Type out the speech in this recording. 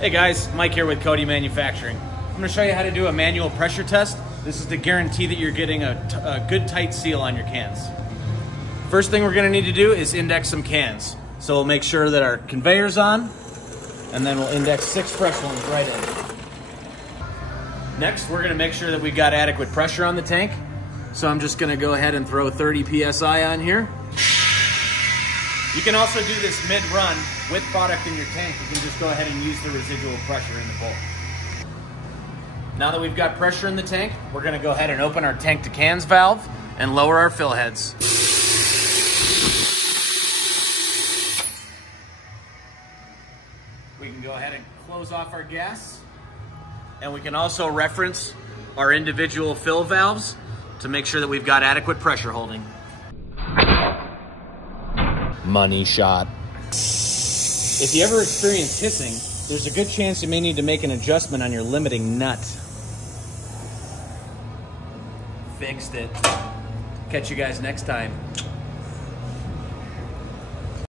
Hey guys, Mike here with Cody Manufacturing. I'm going to show you how to do a manual pressure test. This is to guarantee that you're getting a good tight seal on your cans. First thing we're going to need to do is index some cans. So we'll make sure that our conveyor's on, and then we'll index 6 fresh ones right in. Next, we're going to make sure that we've got adequate pressure on the tank. So I'm just going to go ahead and throw 30 PSI on here. You can also do this mid-run with product in your tank. You can just go ahead and use the residual pressure in the bowl. Now that we've got pressure in the tank, we're going to go ahead and open our tank to cans valve and lower our fill heads. We can go ahead and close off our gas, and we can also reference our individual fill valves to make sure that we've got adequate pressure holding. Money shot. If you ever experience hissing, there's a good chance you may need to make an adjustment on your limiting nut. Fixed it. Catch you guys next time.